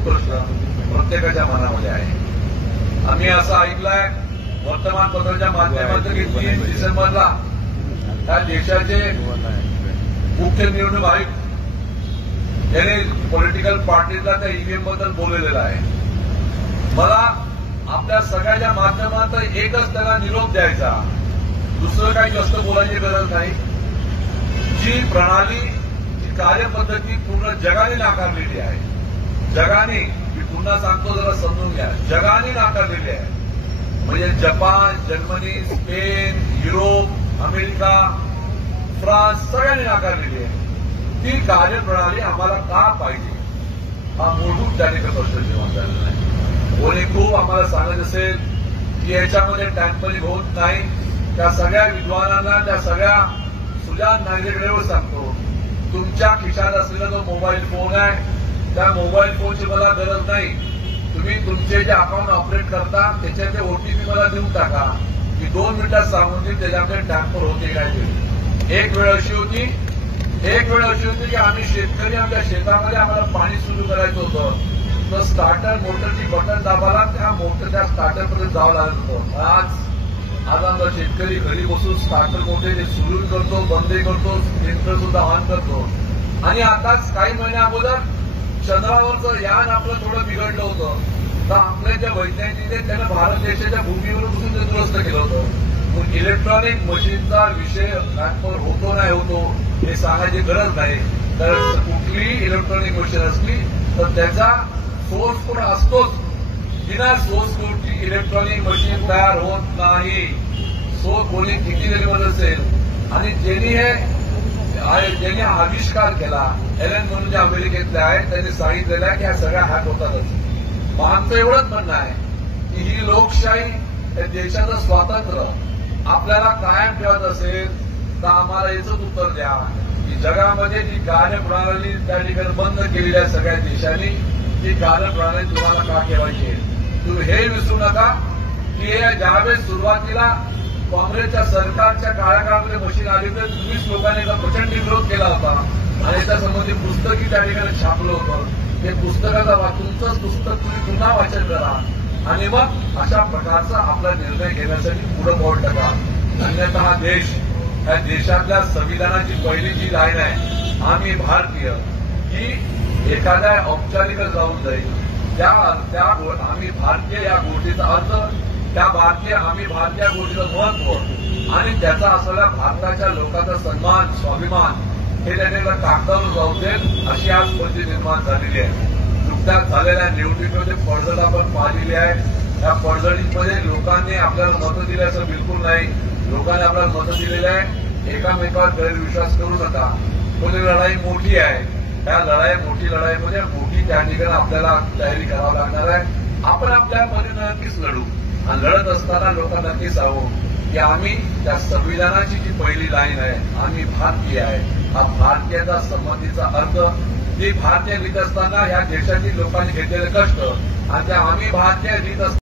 मूलभूत प्रश्न प्रत्येकाच्या मनामध्ये आहे. आम्ही असं ऐकलंय वर्तमानपत्राच्या माध्यमातून की 3 डिसेंबरला त्या देशाचे मुख्य निवडणूक आयुक्त यांनी पॉलिटिकल पार्टीला त्या ईव्हीएम बद्दल बोललेलं आहे. मला आपल्या सगळ्याच्या माध्यमातून एकच त्यांना निरोप द्यायचा, दुसरं काही जास्त बोलायची गरज नाही. जी प्रणाली, जी कार्यपद्धती पूर्ण जगाने नाकारलेली आहे, जगाने, मी पुन्हा सांगतो जरा समजून घ्या, जगाने नाकारलेली आहे. म्हणजे Japan, Germany, Spain, Europe, America, France सगळ्यांनी नाकारलेली आहे. ती कार्यप्रणाली आम्हाला का पाहिजे, हा मूलभूत त्या ठिकाणी प्रश्न निर्माण झालेला आहे. कोणी खूप आम्हाला सांगत असेल की याच्यामध्ये टॅम्परिंग होत नाही, त्या सगळ्या विद्वानांना, त्या सगळ्या सुजाण नागरिकांवर सांगतो, तुमच्या खिशात असलेला जो मोबाईल फोन आहे, त्या मोबाईल फोनची मला गरज नाही. तुम्ही तुमचे जे अकाउंट ऑपरेट करता त्याच्यातले ओटीपी मला देऊन टाका, की 2 मिनिटात सांगून देईल त्याच्यामध्ये टॅम्पर होते काय ते. एक वेळ अशी होती की आम्ही शेतकरी आमच्या शेतामध्ये आम्हाला पाणी सुरू करायचं होतं, तर स्टार्टर मोटरची बटन दाबाला त्या स्टार्टरपर्यंत जावं लागत होतं. आज आमचा शेतकरी घरी बसून स्टार्टर मोटर सुरू करतो, बंदही करतो, सिलेंडर सुद्धा ऑन करतो. आणि आताच काही महिन्या अगोदर चंद्रावरचं यान आपलं थोडं बिघडलं होतं, तर आपल्या ज्या वैज्ञानिक त्यानं भारत देशाच्या भूमीवर बसून ते दुरुस्त केलं होतं. मग इलेक्ट्रॉनिक मशीनचा विषय ट्रान्सफर होतो नाही होतो हे सांगायची गरज नाही. तर कुठलीही इलेक्ट्रॉनिक मशीन असली तर त्याचा सोर्स कोड असतोच. बिना सोर्स कोडची इलेक्ट्रॉनिक मशीन तयार होत नाही. कोणी किती लेवल असेल, आणि ज्यांनी आविष्कार केला, एलन म्हणून जे अमेरिकेतले आहेत, त्यांनी सांगितलेलं आहे की ह्या सगळ्या हॅक होतातच. मग आमचं एवढंच म्हणणं आहे की ही लोकशाही, या देशाचं स्वातंत्र्य आपल्याला कायम ठेवत असेल तर आम्हाला याचंच उत्तर द्या की जगामध्ये जी कार्यप्रणाली त्या ठिकाणी बंद केलेली आहे सगळ्या देशांनी, ती कार्यप्रणाली तुम्हाला का ठेवायची आहे. तुम्ही हे विसरू नका की ज्यावेळेस सुरुवातीला काँग्रेसच्या सरकारच्या काळाकाळामध्ये मशीन आली तर तुम्हीच लोकांनी याचा प्रचंड विरोध केला होता आणि त्यासंबंधी पुस्तकही त्या ठिकाणी छापलं होतं. ते पुस्तकाचा तुमचंच पुस्तक तुम्ही पुन्हा वाचन करा आणि मग अशा प्रकारचा आपला निर्णय घेण्यासाठी पुढे पाऊल टाका. अन्यथा हा देश, या देशातल्या संविधानाची पहिली जी लाईन आहे, आम्ही भारतीय, ही एखाद्या औपचारिक जाऊन जाईल. त्या आम्ही भारतीय या गोष्टीचा अर्थ, त्या आम्ही भारतीय गोष्टीचं महत्व आणि त्याचा असलेला भारताच्या लोकांचा सन्मान, स्वाभिमान हे त्यांना कागदावर जाऊ देत, अशी आज परिस्थिती निर्माण झालेली आहे. नुकत्याच झालेल्या निवडणुकीमध्ये पडझड आपण पाहिलेली आहे. त्या पडझडीमध्ये लोकांनी आपल्याला मतं दिली असं बिलकुल नाही. लोकांनी आपल्याला मतं दिलेलं आहे. एकामेकावर गैरविश्वास करू नका. पण लढाई मोठी आहे. त्या मोठी लढाईमध्ये मोठी त्या ठिकाणी आपल्याला तयारी करावी लागणार आहे. आपण आपल्या परीने नक्कीच लढू आणि लढत असताना लोकांना नक्कीच सांगू की आम्ही त्या संविधानाची जी पहिली लाईन आहे, आम्ही भारतीय आहे. हा भारतीयाचा संबंधीचा अर्थ, ती भारतीय लिहित असताना या देशातील लोकांनी घेतलेले कष्ट आणि त्या आम्ही भारतीय लिहित असताना